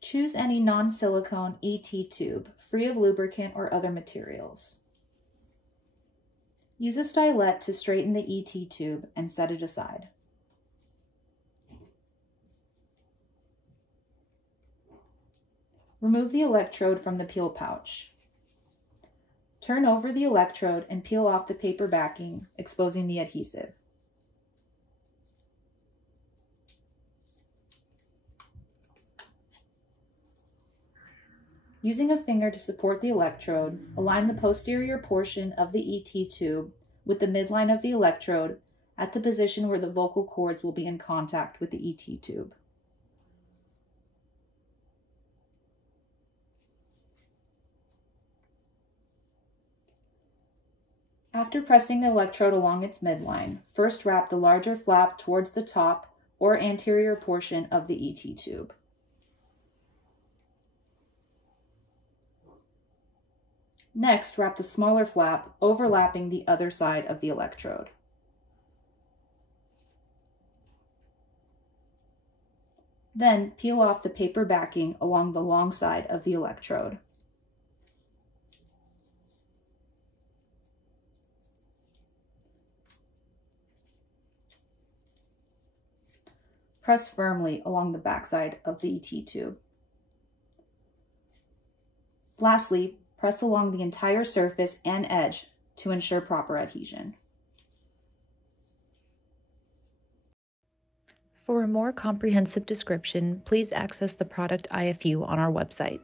Choose any non-silicone ET tube, free of lubricant or other materials. Use a stylet to straighten the ET tube and set it aside. Remove the electrode from the peel pouch. Turn over the electrode and peel off the paper backing, exposing the adhesive. Using a finger to support the electrode, align the posterior portion of the ET tube with the midline of the electrode at the position where the vocal cords will be in contact with the ET tube. After pressing the electrode along its midline, first wrap the larger flap towards the top or anterior portion of the ET tube. Next, wrap the smaller flap overlapping the other side of the electrode. Then peel off the paper backing along the long side of the electrode. Press firmly along the backside of the ET tube. Lastly, press along the entire surface and edge to ensure proper adhesion. For a more comprehensive description, please access the product IFU on our website.